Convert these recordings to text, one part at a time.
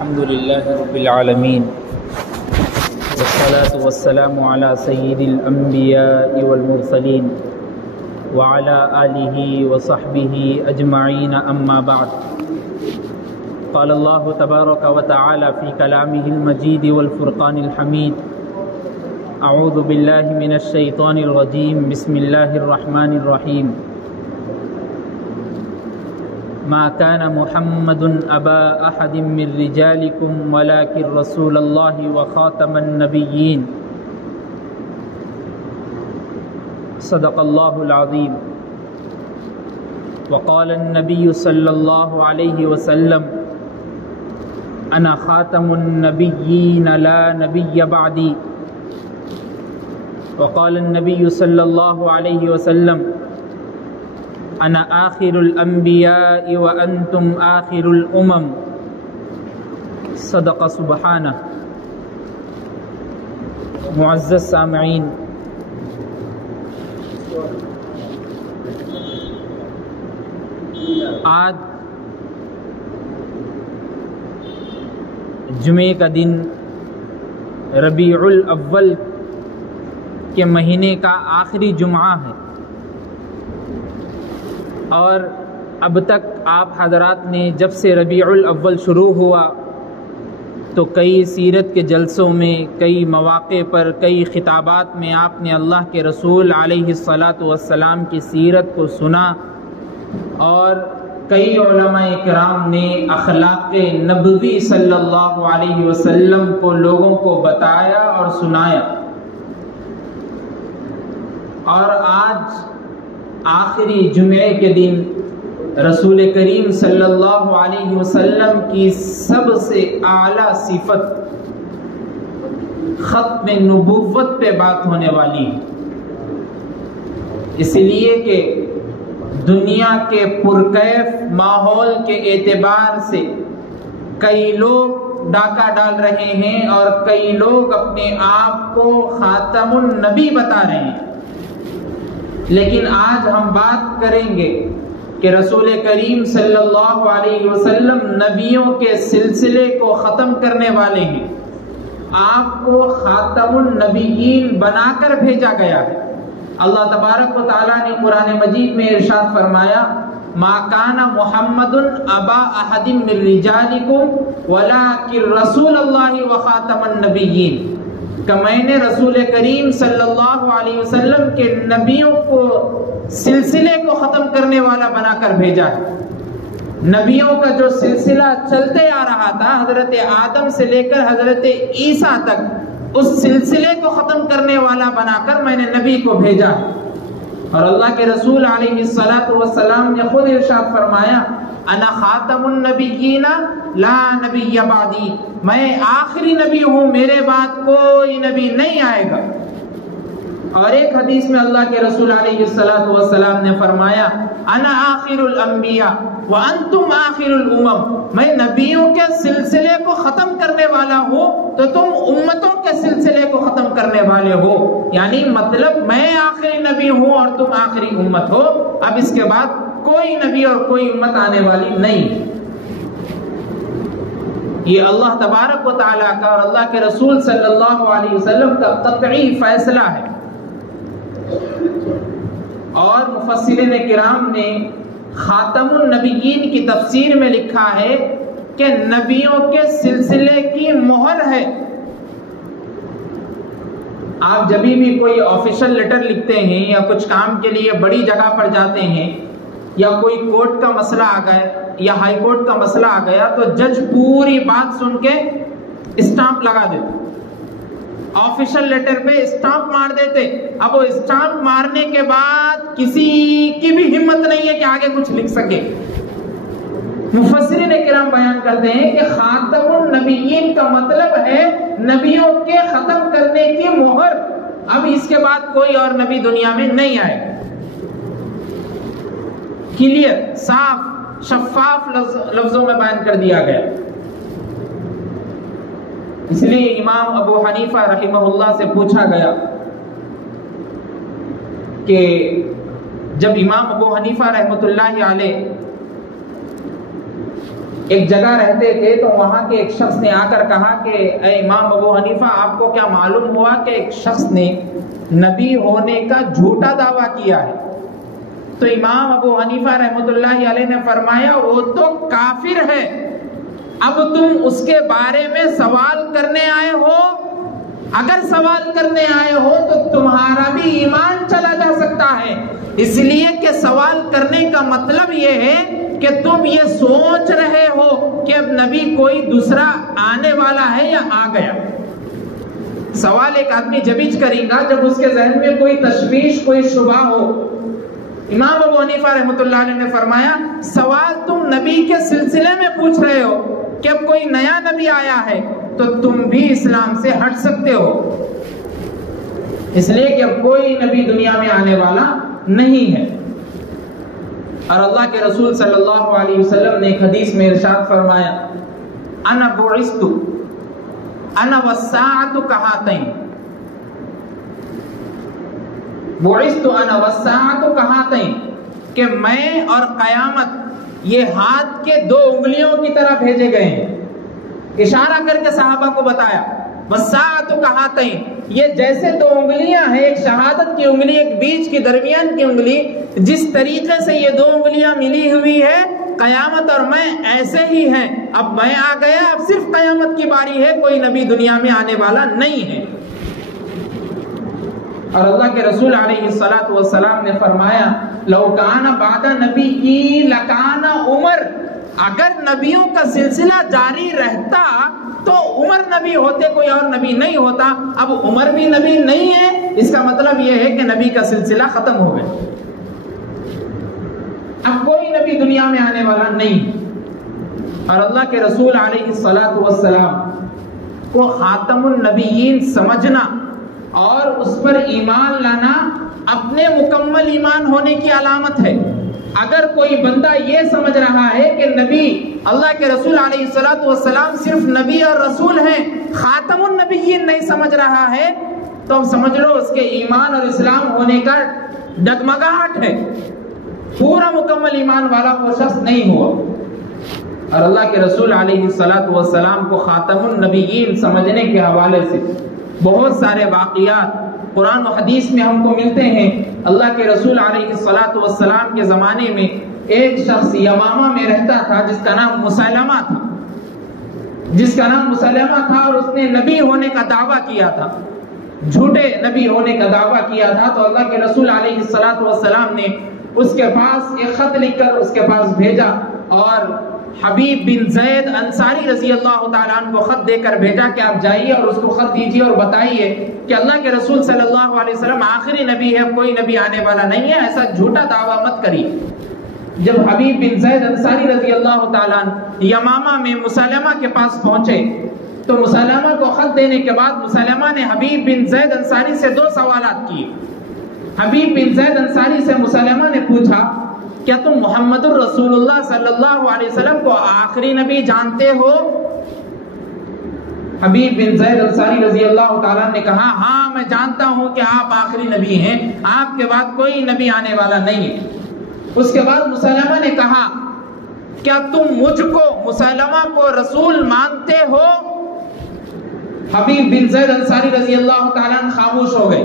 الحمد لله رب العالمين والصلاة والسلام على سيد الأنبياء والمرسلين وعلى آله وصحبه أجمعين أما بعد قال الله تبارك وتعالى في كلامه المجيد والفرقان الحميد أعوذ بالله من الشيطان الرجيم بسم الله الرحمن الرحيم ما كان محمد أبا أحد من رجالكم ولكن رسول الله وخاتم النبيين صدق الله العظيم وقال النبي صلى الله عليه وسلم أنا خاتم النبيين لا نبي بعدي وقال النبي صلى الله عليه وسلم أنا آخر الأنبياء وأنتم آخر الأمم صدق سبحانہ. معزز سامعین، آج جمعے کا دن ربیع الاول کے مہینے کا آخری جمعہ ہے، اور اب تک آپ حضرات نے جب سے ربیع الاول شروع ہوا تو کئی سیرت کے جلسوں میں، کئی مواقع پر، کئی خطابات میں آپ نے اللہ کے رسول علیہ الصلاۃ والسلام کی سیرت کو سنا، اور کئی علماء کرام نے اخلاق نبوی صلی اللہ علیہ وسلم کو لوگوں کو بتایا اور سنایا. اور آج آخری جمعے کے دن رسول کریم صلی اللہ علیہ وسلم کی سب سے اعلیٰ صفت ختم نبوت پہ بات ہونے والی ہے، اس لیے کہ دنیا کے پرکیف ماحول کے اعتبار سے کئی لوگ ڈاکہ ڈال رہے ہیں اور کئی لوگ اپنے آپ کو خاتم النبی بتا رہے ہیں، لیکن آج ہم بات کریں گے کہ رسول کریم صلی اللہ علیہ وسلم نبیوں کے سلسلے کو ختم کرنے والے ہیں. آپ کو خاتم النبیین بنا کر بھیجا گیا ہے. اللہ تبارک و تعالیٰ نے قرآن مجید میں ارشاد فرمایا ما کان محمد ابا احد من رجالکم ولکن رسول اللہ وخاتم النبیین، کہ میں نے رسول کریم صلی اللہ علیہ وسلم کے نبیوں کو سلسلے کو ختم کرنے والا بنا کر بھیجا ہے. نبیوں کا جو سلسلہ چلتے آ رہا تھا حضرت آدم سے لے کر حضرت عیسیٰ تک، اس سلسلے کو ختم کرنے والا بنا کر میں نے نبی کو بھیجا ہے. اور اللہ کے رسول علیہ الصلاۃ والسلام نے خود ارشاد فرمایا انا خاتم النبیین لا نبی بعدی، میں آخری نبی ہوں، میرے بعد کوئی نبی نہیں آئے گا. اور ایک حدیث میں اللہ کے رسول علیہ الصلاۃ والسلام نے فرمایا انا آخر الانبیاء وانتم آخر الامم، میں نبیوں کے سلسلے کو ختم کرنے والا ہوں تو تم امتوں کے سلسلے کو ختم کرنے والے ہو. یعنی مطلب میں آخری نبی ہوں اور تم آخری امت ہو، اب اس کے بعد کوئی نبی اور کوئی امت آنے والی نہیں. یہ اللہ تبارک و تعالیٰ کا اور اللہ کے رسول صلی اللہ علیہ وسلم کا قطعی فیصلہ ہے. اور مفسرین کرام نے خاتم النبیین کی تفسیر میں لکھا ہے کہ نبیوں کے سلسلے کی مہر ہے. آپ جب بھی کوئی آفیشل لیٹر لکھتے ہیں یا کچھ کام کے لیے بڑی جگہ پر جاتے ہیں، یا کوئی کورٹ کا مسئلہ آ گیا یا ہائی کورٹ کا مسئلہ آ گیا، تو جج پوری بات سن کے اسٹامپ لگا دیتے، آفیشل لیٹر پہ اسٹامپ مار دیتے. اب وہ اسٹامپ مارنے کے بعد کسی کی بھی ہمت نہیں ہے کہ آگے کچھ لکھ سکے. مفسرین کرام بیان کرتے ہیں کہ خاتم النبیین کا مطلب ہے نبیوں کے ختم کرنے کی مہر. اب اس کے بعد کوئی اور نبی دنیا میں نہیں آئے. کلیئر، صاف شفاف لفظوں میں بیان کر دیا گیا. اس لیے امام ابو حنیفہ رحمہ اللہ سے پوچھا گیا کہ جب امام ابو حنیفہ رحمۃ اللہ علیہ ایک جگہ رہتے تھے تو وہاں کے ایک شخص نے آ کر کہا کہ اے امام ابو حنیفہ، آپ کو کیا معلوم ہوا کہ ایک شخص نے نبی ہونے کا جھوٹا دعویٰ کیا ہے؟ تو امام ابو حنیفہ رحمۃ اللہ علیہ نے فرمایا وہ تو کافر ہے، اب تم اس کے بارے میں سوال کرنے آئے ہو؟ اگر سوال کرنے آئے ہو تو تمہارا بھی ایمان چلا جا سکتا ہے، اس لیے کہ سوال کرنے کا مطلب یہ ہے کہ تم یہ سوچ رہے ہو کہ اب نبی کوئی دوسرا آنے والا ہے یا آ گیا۔ سوال ایک آدمی جب ہی کرے گا جب اس کے ذہن میں کوئی تشویش، کوئی شبہ ہو۔ امام ابو حنیفہ رحمۃ اللہ علیہ نے فرمایا سوال تم نبی کے سلسلے میں پوچھ رہے ہو کہ اب کوئی نیا نبی آیا ہے تو تم بھی اسلام سے ہٹ سکتے ہو، اس لیے کہ اب کوئی نبی دنیا میں آنے والا نہیں ہے۔ اور اللہ کے رسول صلی اللہ علیہ وسلم نے ایک حدیث میں ارشاد فرمایا انا بعثت انا والساعۃ کہاتین، بعثت انا والساعۃ کہاتین، کہ میں اور قیامت یہ ہاتھ کے دو انگلیوں کی طرح بھیجے گئے ہیں۔ اشارہ کر کے صحابہ کو بتایا والساعۃ کہاتین، یہ جیسے دو انگلیاں ہیں، ایک شہادت کی انگلی، ایک بیچ کی درمیان کی انگلی، جس طریقے سے یہ دو انگلیاں ملی ہوئی ہے قیامت اور میں ایسے ہی ہیں۔ اب میں آ گیا، اب صرف قیامت کی باری ہے، کوئی نبی دنیا میں آنے والا نہیں ہے۔ اور اللہ کے رسول علیہ الصلوۃ والسلام نے فرمایا لو کان بعد نبی لکان عمر، اگر نبیوں کا سلسلہ جاری رہتا تو عمر نبی ہوتے، کوئی اور نبی نہیں ہوتا۔ اب عمر بھی نبی نہیں ہے، اس کا مطلب یہ ہے کہ نبی کا سلسلہ ختم ہو گیا، اب کوئی نبی دنیا میں آنے والا نہیں۔ اور اللہ کے رسول علیہ الصلوۃ والسلام کو خاتم النبیین سمجھنا اور اس پر ایمان لانا اپنے مکمل ایمان ہونے کی علامت ہے۔ اگر کوئی بندہ یہ سمجھ رہا ہے کہ نبی اللہ کے رسول علیہ الصلوۃ والسلام صرف نبی اور رسول ہیں، خاتم النبیین نہیں سمجھ رہا ہے، تو اب سمجھ لو اس کے ایمان اور اسلام ہونے کا ڈگمگاہٹ ہے، پورا مکمل ایمان والا وہ شخص نہیں ہوا۔ اور اللہ کے رسول علیہ الصلوۃ والسلام کو خاتم النبیین سمجھنے کے حوالے سے بہت سارے واقعات قرآن و حدیث میں ہم کو ملتے ہیں۔ اللہ کے رسول علیہ الصلوۃ والسلام کے زمانے میں ایک شخص یمامہ میں رہتا تھا جس کا نام مسیلمہ تھا، اور اس نے نبی ہونے کا دعویٰ کیا تھا، جھوٹے نبی ہونے کا دعویٰ کیا تھا۔ تو اللہ کے رسول علیہ الصلوۃ والسلام نے اس کے پاس ایک خط لکھ کر اس کے پاس بھیجا، اور حبیب بن زید انصاری رضی اللہ تعالیٰ عنہ کو خط دے کر بھیجا کہ آپ جائیے اور اس کو خط دیجیے اور بتائیے کہ اللہ کے رسول صلی اللہ علیہ وسلم آخری نبی ہے، کوئی نبی آنے والا نہیں ہے، ایسا جھوٹا دعویٰ مت کریے۔ جب حبیب بن زید انصاری رضی اللہ تعالیٰ عنہ یمامہ میں مسلمہ کے پاس پہنچے تو مسلمہ کو خط دینے کے بعد مسلمہ نے حبیب بن زید انصاری سے دو سوالات کیے۔ حبیب بن زید انصاری سے مسلمہ نے پوچھا کیا تم محمد الرسول اللہ صلی اللہ علیہ وسلم کو آخری نبی جانتے ہو؟ حبیب بن زید انصاری رضی اللہ تعالیٰ نے کہا ہاں میں جانتا ہوں کہ آپ آخری نبی ہیں، آپ کے بعد کوئی نبی آنے والا نہیں ہے۔ اس کے بعد مسلمہ نے کہا کیا تم مجھ کو مسلمہ کو رسول مانتے ہو؟ حبیب بن زید انصاری رضی اللہ تعالیٰ عنہ خاموش ہو گئے،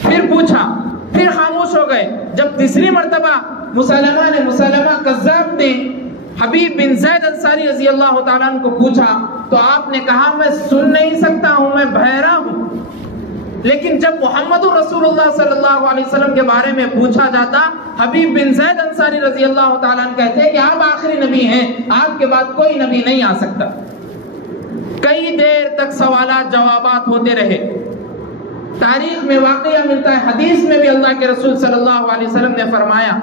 پھر پوچھا، پھر خاموش ہو گئے۔ جب تیسری مرتبہ مسلمہ کذاب نے حبیب بن زید انصاری رضی اللہ تعالیٰ عنہ کو پوچھا تو آپ نے کہا میں سن نہیں سکتا ہوں، میں بہرا ہوں۔ لیکن جب محمد رسول اللہ صلی اللہ علیہ وسلم کے بارے میں پوچھا جاتا، حبیب بن زید انصاری رضی اللہ تعالیٰ عنہ کہتے ہیں کہ آپ آخری نبی ہیں، آپ کے بعد کوئی نبی نہیں آ سکتا۔ کئی دیر تک سوالات جوابات ہوتے رہے۔ تاریخ میں واقعہ ملتا ہے، حدیث میں بھی اللہ کے رسول صلی اللہ علیہ وسلم نے فرمایا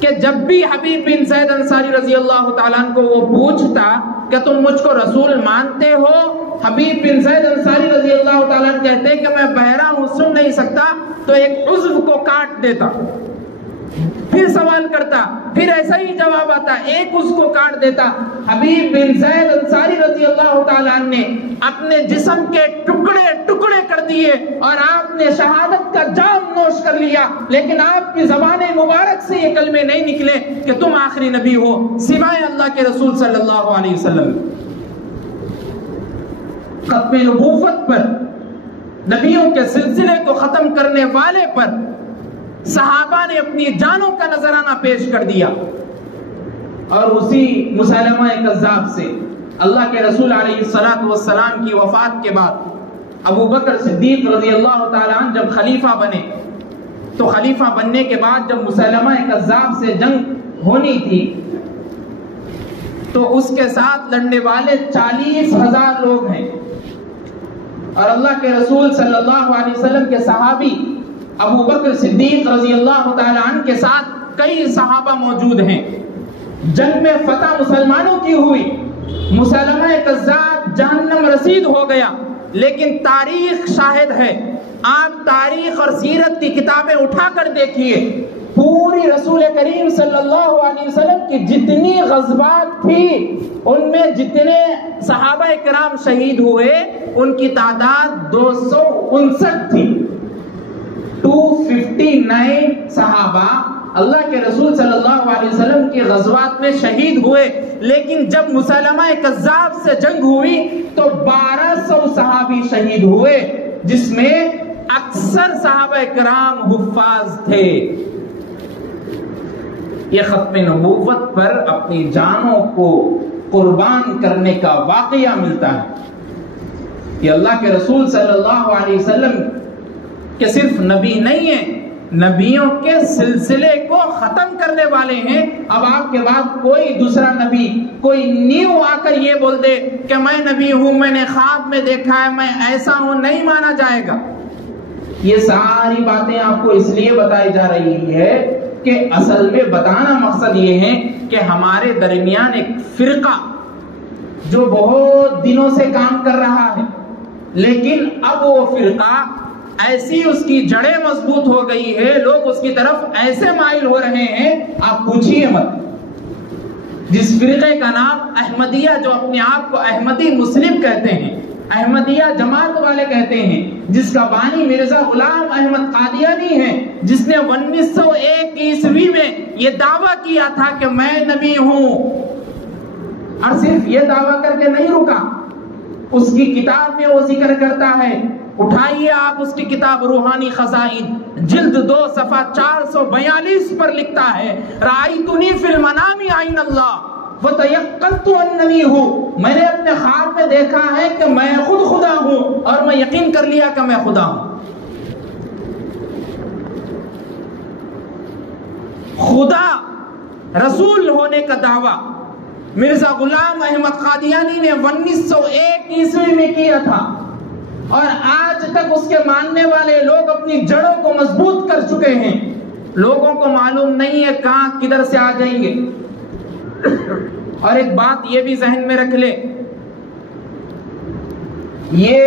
کہ جب بھی حبیب بن زید انصاری رضی اللہ تعالیٰ عنہ کو وہ پوچھتا کہ تم مجھ کو رسول مانتے ہو، حبیب بن زید انصاری رضی اللہ تعالیٰ عنہ کہتے کہ میں بہرا ہوں، سن نہیں سکتا، تو ایک عضو کو کاٹ دیتا، پھر سوال کرتا، پھر ایسا ہی جواب آتا، ایک اس کو کاٹ دیتا۔ حبیب بن زید انصاری رضی اللہ تعالیٰ عنہ نے اپنے جسم کے ٹکڑے ٹکڑے کر دیے اور آپ نے شہادت کا جام نوش کر لیا، لیکن آپ کی زبان مبارک سے یہ کلمے نہیں نکلے کہ تم آخری نبی ہو سوائے اللہ کے رسول صلی اللہ علیہ وسلم۔ ختم نبوت پر، نبیوں کے سلسلے کو ختم کرنے والے پر صحابہ نے اپنی جانوں کا نذرانہ پیش کر دیا، اور اسی مسلمہ کذاب سے اللہ کے رسول علیہ السلام کی وفات کے بعد ابو بکر صدیق رضی اللہ تعالیٰ عنہ جب خلیفہ بنے، تو خلیفہ بننے کے بعد جب مسلمہ کذاب سے جنگ ہونی تھی تو اس کے ساتھ لڑنے والے 40,000 لوگ ہیں، اور اللہ کے رسول صلی اللہ علیہ وسلم کے صحابی ابو بکر صدیق رضی اللہ تعالیٰ عنہ کے ساتھ کئی صحابہ موجود ہیں۔ جنگ میں فتح مسلمانوں کی ہوئی، مسلمہ کذاب جہنم رسید ہو گیا، لیکن تاریخ شاہد ہے۔ آپ تاریخ اور سیرت کی کتابیں اٹھا کر دیکھیے، پوری رسول کریم صلی اللہ علیہ وسلم کی جتنی غزوات تھی ان میں جتنے صحابہ کرام شہید ہوئے ان کی تعداد 259 تھی۔ 259 صحابہ اللہ کے رسول صلی اللہ علیہ وسلم کی غزوات میں شہید ہوئے، لیکن جب مسلمہ کذاب سے جنگ ہوئی تو 1200 صحابی شہید ہوئے، جس میں اکثر صحابہ کرام حفاظ تھے۔ یہ ختم نبوت پر اپنی جانوں کو قربان کرنے کا واقعہ ملتا ہے۔ یہ اللہ کے رسول صلی اللہ علیہ وسلم کہ صرف نبی نہیں ہیں، نبیوں کے سلسلے کو ختم کرنے والے ہیں۔ اب آپ کے بعد کوئی دوسرا نبی، کوئی نیو آ کر یہ بول دے کہ میں نبی ہوں، میں نے خواب میں دیکھا ہے، میں ایسا ہوں، نہیں مانا جائے گا۔ یہ ساری باتیں آپ کو اس لیے بتائی جا رہی ہے کہ اصل میں بتانا مقصد یہ ہے کہ ہمارے درمیان ایک فرقہ جو بہت دنوں سے کام کر رہا ہے، لیکن اب وہ فرقہ ایسی اس کی جڑیں مضبوط ہو گئی ہے، لوگ اس کی طرف ایسے مائل ہو رہے ہیں، آپ پوچھئے مت۔ جس فرقے کا نام احمدیہ، جو اپنے آپ کو احمدی مسلم کہتے ہیں، احمدیہ جماعت والے کہتے ہیں، جس کا بانی مرزا غلام احمد قادیانی ہے، جس نے 1901 عیسوی میں یہ دعویٰ کیا تھا کہ میں نبی ہوں، اور صرف یہ دعویٰ کر کے نہیں رکا، اس کی کتاب میں وہ ذکر کرتا ہے، اٹھائیے آپ اس کی کتاب روحانی خزائن، جلد 2 صفحہ 442 پر لکھتا ہے، رأیتنی فی المنام عین اللہ وتیقنت اننی ہوں، میں نے اپنے خواب میں دیکھا ہے کہ میں خود خدا ہوں، اور میں یقین کر لیا کہ میں خدا ہوں۔ خدا رسول ہونے کا دعویٰ مرزا غلام احمد قادیانی نے 1901 عیسوی میں کیا تھا، اور آج تک اس کے ماننے والے لوگ اپنی جڑوں کو مضبوط کر چکے ہیں۔ لوگوں کو معلوم نہیں ہے کہاں کدھر سے آ جائیں گے۔ اور ایک بات یہ بھی ذہن میں رکھ لے، یہ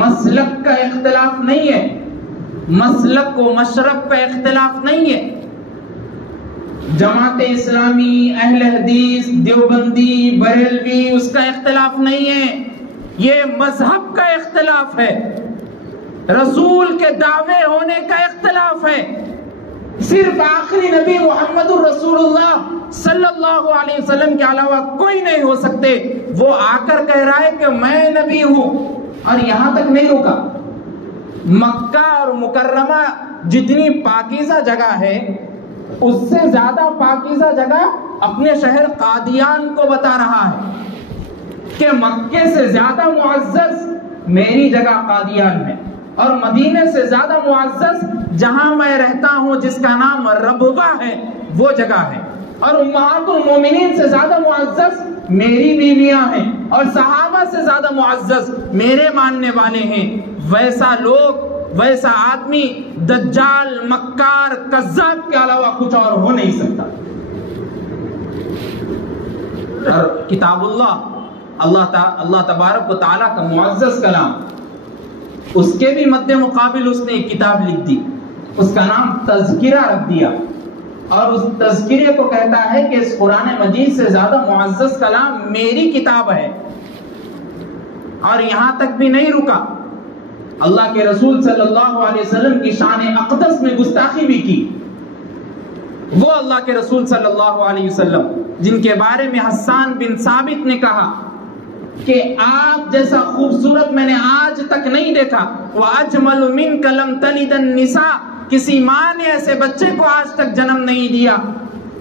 مسلک کا اختلاف نہیں ہے، مسلک و مشرب کا اختلاف نہیں ہے۔ جماعت اسلامی، اہل حدیث، دیوبندی، بریلوی، اس کا اختلاف نہیں ہے، یہ مذہب کا اختلاف ہے، رسول کے دعوے ہونے کا اختلاف ہے۔ صرف آخری نبی محمد الرسول اللہ صلی اللہ علیہ وسلم کے علاوہ کوئی نہیں ہو سکتے۔ وہ آ کر کہہ رہا ہے کہ میں نبی ہوں، اور یہاں تک نہیں رکا۔ مکہ اور مکرمہ جتنی پاکیزہ جگہ ہے، اس سے زیادہ پاکیزہ جگہ اپنے شہر قادیان کو بتا رہا ہے کہ مکے سے زیادہ معزز میری جگہ قادیان ہے، اور مدینے سے زیادہ معزز جہاں میں رہتا ہوں جس کا نام ربوہ ہے وہ جگہ ہے، اور امہات المومنین سے زیادہ معزز میری بیویاں ہیں، اور صحابہ سے زیادہ معزز میرے ماننے والے ہیں۔ ویسا لوگ، ویسا آدمی دجال، مکار، کذاب کے علاوہ کچھ اور ہو نہیں سکتا۔ اور کتاب اللہ تبارک و تعالیٰ کا معزز کلام، اس کے بھی مد مقابل اس نے ایک کتاب لکھ دی، اس کا نام تذکرہ رکھ دیا۔ اور اس تذکرے کو کہتا ہے کہ اس قرآن مجید سے زیادہ معزز کلام میری کتاب ہے. اور یہاں تک بھی نہیں رکا، اللہ کے رسول صلی اللہ علیہ وسلم کی شان اقدس میں گستاخی بھی کی. وہ اللہ کے رسول صلی اللہ علیہ وسلم جن کے بارے میں حسان بن ثابت نے کہا کہ آپ جیسا خوبصورت میں نے آج تک نہیں دیکھا. وَأَجْمَلُ مِنْكَ لَمْ تَلِدَ النِّسَاء، کسی ماں نے ایسے بچے کو آج تک جنم نہیں دیا.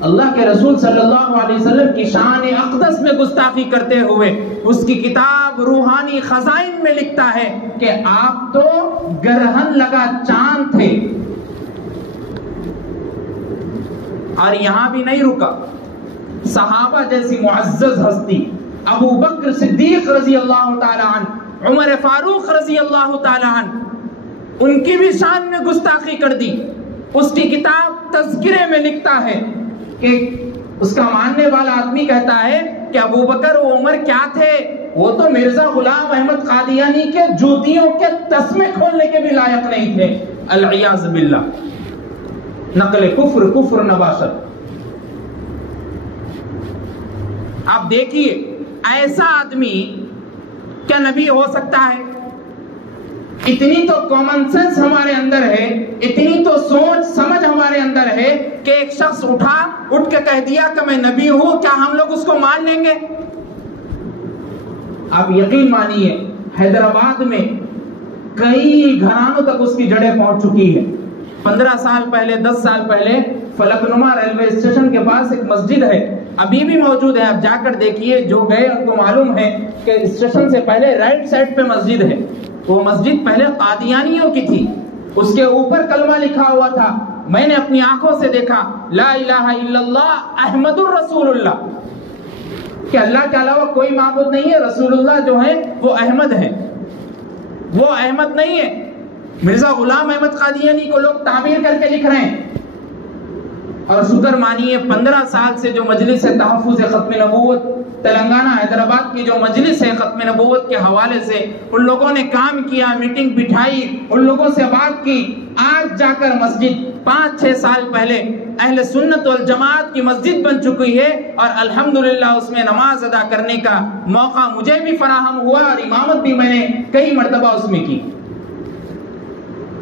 اللہ کے رسول صلی اللہ علیہ وسلم کی شان اقدس میں گستاخی کرتے ہوئے اس کی کتاب روحانی خزائن میں لکھتا ہے کہ آپ تو گرہن لگا چاند تھے. اور یہاں بھی نہیں رکا، صحابہ جیسی معزز ہستی ابو بکر صدیق رضی اللہ تعالی عنہ، عمر فاروق رضی اللہ تعالی عنہ، ان کی بھی شان میں گستاخی کر دی. اس کی کتاب تذکرے میں لکھتا ہے کہ اس کا ماننے والا آدمی کہتا ہے کہ ابو بکر و عمر کیا تھے، وہ تو مرزا غلام احمد قادیانی کے جوتیوں کے تسمے کھولنے کے بھی لائق نہیں تھے. العیاذ باللہ، نقل کفر نباشت. آپ دیکھیے ایسا آدمی کیا نبی ہو سکتا ہے؟ اتنی تو کامن سینس ہمارے اندر ہے، اتنی تو سوچ سمجھ ہمارے اندر ہے کہ ایک شخص اٹھ کے کہہ دیا کہ میں نبی ہوں، کیا ہم لوگ اس کو مان لیں گے؟ آپ یقین مانیے حیدرآباد میں کئی گھرانوں تک اس کی جڑیں پہنچ چکی ہے. 15 سال پہلے 10 سال پہلے فلک نما ریلوے اسٹیشن کے پاس ایک مسجد ہے، ابھی بھی موجود ہے. آپ جا کر دیکھیے، جو گئے ان کو معلوم ہے کہ اسٹیشن سے پہلے رائٹ سائڈ پہ مسجد ہے. وہ مسجد پہلے قادیانیوں کی تھی، اس کے اوپر کلمہ لکھا ہوا تھا. میں نے اپنی آنکھوں سے دیکھا لا الہ الا اللہ احمد الرسول اللہ، کہ اللہ کے علاوہ کوئی معبود نہیں ہے، رسول اللہ جو ہے وہ احمد ہے. وہ احمد نہیں ہے، مرزا غلام احمد قادیانی کو لوگ تعبیر کر کے لکھ رہے ہیں. اور شکر مانیے 15 سال سے جو مجلس تحفظ ختم نبوت تلنگانہ حیدرآباد کی جو مجلس ہے ختم نبوت کے حوالے سے، ان لوگوں نے کام کیا، میٹنگ بٹھائی، ان لوگوں سے بات کی. آج جا کر مسجد 5-6 سال پہلے اہل سنت والجماعت کی مسجد بن چکی ہے، اور الحمدللہ اس میں نماز ادا کرنے کا موقع مجھے بھی فراہم ہوا، اور امامت بھی میں نے کئی مرتبہ اس میں کی.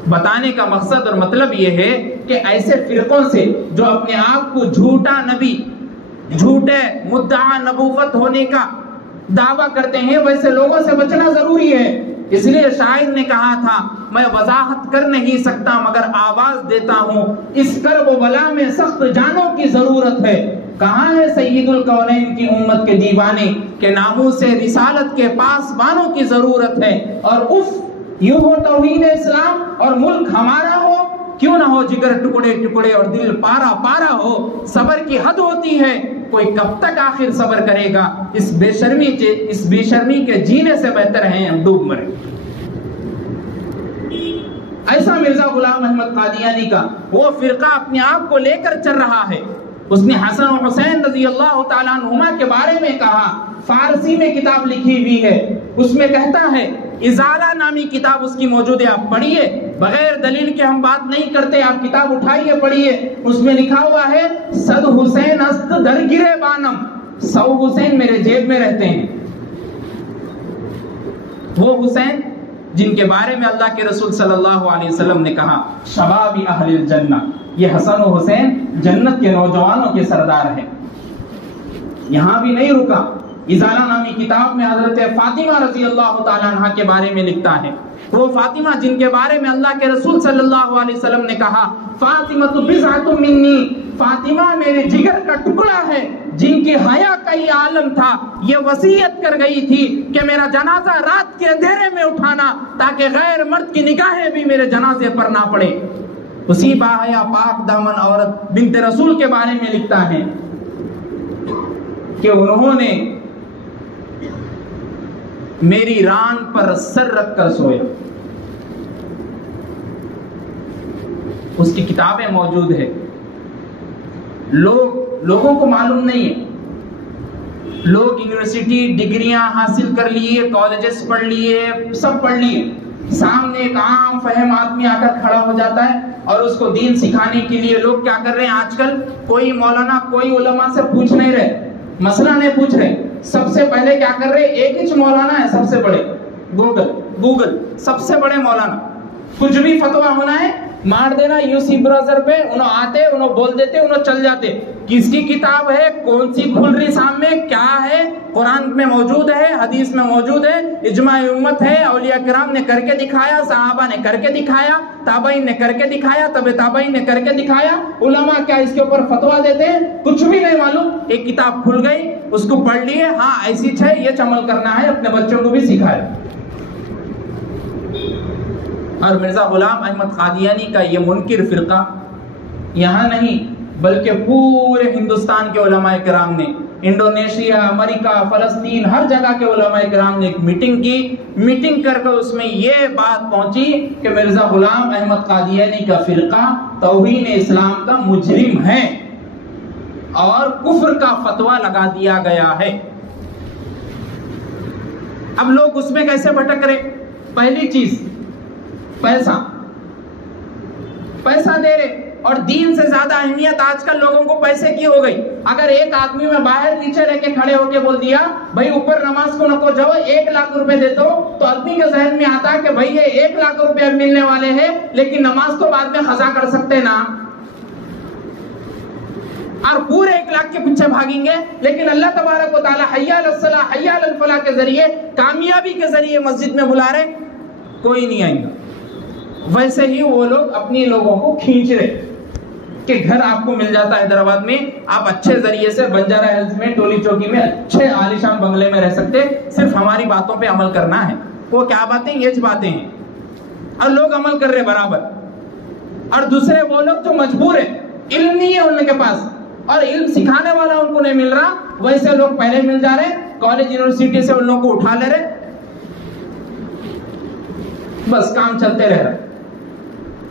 بتانے کا مقصد اور مطلب یہ ہے کہ ایسے فرقوں سے جو اپنے آپ کو جھوٹا نبی، جھوٹے مدعا نبوت ہونے کا دعویٰ کرتے ہیں، ویسے لوگوں سے بچنا ضروری ہے. اس لیے شاعر نے کہا تھا میں وضاحت کر نہیں سکتا مگر آواز دیتا ہوں، اس کرب و بلا میں سخت جانوں کی ضرورت ہے. کہاں ہے سید الکونین کی امت کے دیوانے کہ ناموس رسالت کے پاسبانوں کی ضرورت ہے. اور اف یوں ہو توحید اسلام اور ملک ہمارا ہو، کیوں نہ ہو جگر ٹکڑے ٹکڑے اور دل پارا پارا ہو. صبر کی حد ہوتی ہے، کوئی کب تک آخر صبر کرے گا. اس بے شرمی کے جینے سے بہتر ہیں ہم ڈوب مرے. ایسا مرزا غلام احمد قادیانی کا وہ فرقہ اپنے آپ کو لے کر چل رہا ہے. اس نے حسن و حسین رضی اللہ تعالیٰ عنہما کے بارے میں کہا، فارسی میں کتاب لکھی ہوئی ہے، اس میں کہتا ہے، ازالہ نامی کتاب اس کی موجود ہے، آپ پڑھیے، بغیر دلیل کے ہم بات نہیں کرتے، آپ کتاب اٹھائیے پڑھیے. اس میں لکھا ہوا ہے، صد حسین است درگرے بانم، 100 حسین میرے جیب میں رہتے ہیں. وہ حسین جن کے بارے میں اللہ کے رسول صلی اللہ علیہ وسلم نے کہا شباب اہل الجنہ، یہ حسن و حسین جنت کے نوجوانوں کے سردار ہیں. یہاں بھی نہیں رکا، ازالہ نامی کتاب میں حضرت فاطمہ رضی اللہ تعالیٰ عنہ کے بارے میں لکھتا ہے. وہ فاطمہ جن کے بارے میں اللہ کے رسول صلی اللہ علیہ وسلم نے کہا فاطمہ بضعۃ منی، فاطمہ میرے جگر کا ٹکڑا ہے، جن کی حیا کا یہ عالم تھا. یہ وصیت کر گئی تھی کہ میرا جنازہ رات کے اندھیرے میں اٹھانا تاکہ غیر مرد کی نگاہیں بھی میرے جنازے پر نہ پڑے. اسی باحیا پاک دامن عورت بنت رسول کے بارے میں لکھتا ہے کہ انہوں نے میری ران پر سر رکھ کر سویا. اس کی کتابیں موجود ہے، لوگوں کو معلوم نہیں ہے. لوگ یونیورسٹی ڈگریاں حاصل کر لیے، کالجز پڑھ لیے، سب پڑھ لیے، سامنے ایک عام فہم آدمی آ کر کھڑا ہو جاتا ہے، اور اس کو دین سکھانے کے لیے لوگ کیا کر رہے ہیں آج کل؟ کوئی مولانا کوئی علماء سے پوچھ نہیں رہے، مسئلہ نہیں پوچھ رہے، سب سے پہلے کیا کر رہے؟ ایک ہی مولانا ہے سب سے بڑے، گوگل سب سے بڑے مولانا، کچھ بھی فتویٰ ہونا ہے مار دینا یوسی براؤزر پہ، انہوں آتے انہوں بول دیتے انہوں چل جاتے۔ کس کی کتاب ہے، کون سی کھل رہی سامنے، کیا ہے، قرآن میں موجود ہے، حدیث میں موجود ہے، اجماع امت ہے، اولیاء کرام نے کر کے دکھایا، صحابہ نے کر کے دکھایا، تابعین نے کر کے دکھایا، تبع تابعین نے کر کے دکھایا، علماء کیا اس کے اوپر فتویٰ دیتے ہیں؟ کچھ بھی نہیں معلوم، ایک کتاب کھل گئی اس کو پڑھ لیے، ہاں ایسی ہے یہ عمل کرنا ہے، اپنے بچوں کو بھی سکھائے۔ اور مرزا غلام احمد قادیانی کا یہ منکر فرقہ یہاں نہیں بلکہ پورے ہندوستان کے علماء کرام نے، انڈونیشیا، امریکہ، فلسطین، ہر جگہ کے علماء کرام نے ایک میٹنگ کی، میٹنگ کر کے اس میں یہ بات پہنچی کہ مرزا غلام احمد قادیانی کا فرقہ توہین اسلام کا مجرم ہے اور کفر کا فتویٰ لگا دیا گیا ہے۔ اب لوگ اس میں کیسے بھٹک رہے؟ پہلی چیز پیسہ دے رہے، اور دین سے زیادہ اہمیت آج کل لوگوں کو پیسے کی ہو گئی۔ اگر ایک آدمی میں باہر نیچے رہ کے کھڑے ہو کے بول دیا بھائی اوپر نماز کو نکو جاؤ 1 لاکھ روپے دے دو، تو آدمی کے ذہن میں آتا کہ بھائی یہ 1 لاکھ روپے ملنے والے ہیں لیکن نماز تو بعد میں قضا کر سکتے نا، اور پورے 1 لاکھ کے پیچھے بھاگیں گے۔ لیکن اللہ تبارک و تعالی حی علی الصلاۃ حی علی الفلاح کے ذریعے، کامیابی کے ذریعے مسجد میں بلا رہے، کوئی نہیں آئے گا۔ ویسے ہی وہ لوگ اپنی لوگوں کو کھینچ رہے کہ گھر آپ کو مل جاتا ہے حیدرآباد میں، آپ اچھے ذریعے سے بنجارہ ہلز میں، ٹولی چوکی میں اچھے عالیشان بنگلے میں رہ سکتے، صرف ہماری باتوں پہ عمل کرنا ہے۔ وہ کیا باتیں؟ یہ باتیں ہیں، اور لوگ عمل کر رہے برابر۔ اور دوسرے وہ لوگ جو مجبور ہیں، علم نہیں ہے ان کے پاس اور علم سکھانے والا ان کو نہیں مل رہا، ویسے لوگ پہلے مل جا رہے، کالج یونیورسٹی سے ان لوگوں کو اٹھا لے رہے، بس کام چلتے رہ رہا۔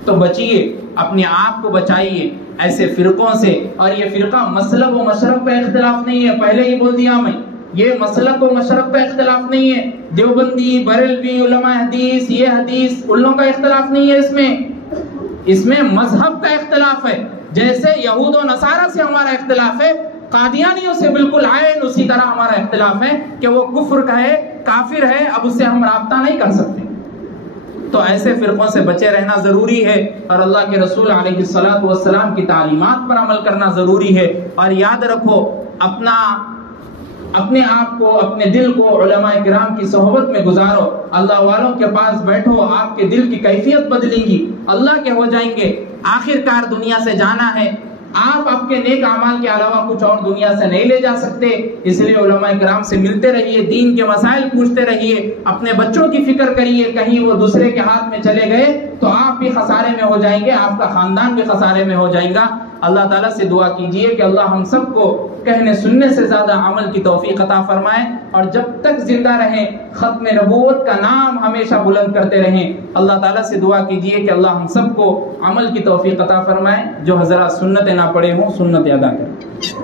تو بچیے، اپنے آپ کو بچائیے ایسے فرقوں سے۔ اور یہ فرقہ مسلک و مشرب پہ اختلاف نہیں ہے، پہلے ہی بول دیا میں، یہ مسلک و مشرب پہ اختلاف نہیں ہے۔ دیوبندی، بریلوی، علماء حدیث، یہ حدیث، ان لوگوں کا اختلاف نہیں ہے، اس میں مذہب کا اختلاف ہے۔ جیسے یہود و نصارہ سے ہمارا اختلاف ہے، قادیانیوں سے بالکل عین اسی طرح ہمارا اختلاف ہے کہ وہ کفر کا ہے، کافر ہے، اب اس سے ہم رابطہ نہیں کر سکتے۔ تو ایسے فرقوں سے بچے رہنا ضروری ہے، اور اللہ کے رسول علیہ الصلوۃ والسلام کی تعلیمات پر عمل کرنا ضروری ہے۔ اور یاد رکھو، اپنے آپ کو، اپنے دل کو علماء کرام کی صحبت میں گزارو، اللہ والوں کے پاس بیٹھو، آپ کے دل کی کیفیت بدلیں گی، اللہ کے ہو جائیں گے۔ آخر کار دنیا سے جانا ہے، آپ اپنے نیک اعمال کے علاوہ کچھ اور دنیا سے نہیں لے جا سکتے، اس لیے علماء کرام سے ملتے رہیے، دین کے مسائل پوچھتے رہیے، اپنے بچوں کی فکر کریے، کہیں وہ دوسرے کے ہاتھ میں چلے گئے تو آپ بھی خسارے میں ہو جائیں گے، آپ کا خاندان بھی خسارے میں ہو جائے گا۔ اللہ تعالیٰ سے دعا کیجئے کہ اللہ ہم سب کو کہنے سننے سے زیادہ عمل کی توفیق عطا فرمائے، اور جب تک زندہ رہیں ختم نبوت کا نام ہمیشہ بلند کرتے رہیں۔ اللہ تعالیٰ سے دعا کیجئے کہ اللہ ہم سب کو عمل کی توفیق عطا فرمائے، جو حضرات سنت نہ پڑے ہوں سنت ادا کریں۔